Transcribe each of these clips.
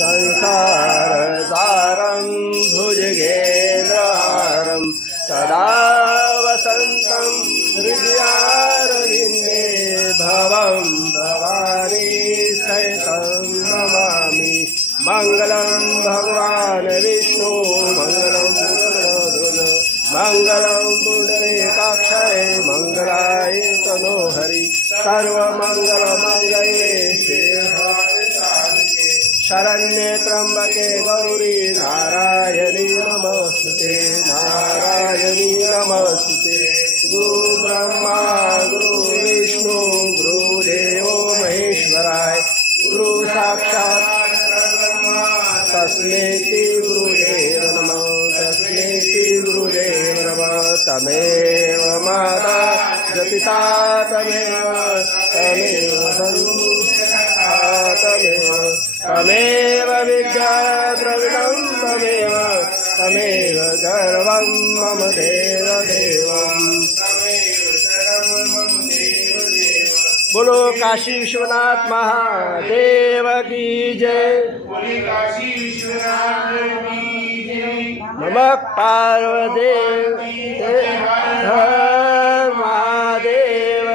संसारसारं भुजगेन्द्रहारं सदा वसन्तं हृदयारविन्दे भवं भवानी सहितं नमामि। मंगलं भगवान् विष्णु मंगलं गरुडध्वज मंगलं पुंडरीकाक्षाय मंगलाय तनोहरि सर्वमंगलमंगले शरण्ये त्र्यंबके गौरी नारायणी नमस्तुते नारायणी नमस्तुते। गुरु ब्रह्मा गुरु विष्णु गुरुदेवो महेश्वराय गुरु साक्षात् तस्मै श्री गुरुदेव नमः तस्मै श्री गुरुदेव नमः। तमेव माता जपिता तमेव तमेव तमेव विद्या द्रविणं तमेव तमेव गर्वं मम देवदेवम्। बोलो काशी विश्वनाथ महादेव की जय। नमः पार्वती महादेव।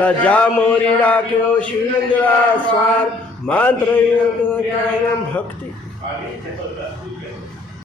लज्जा मोरी राख्यो शिवलिंगा स्वार मंत्र भक्ति।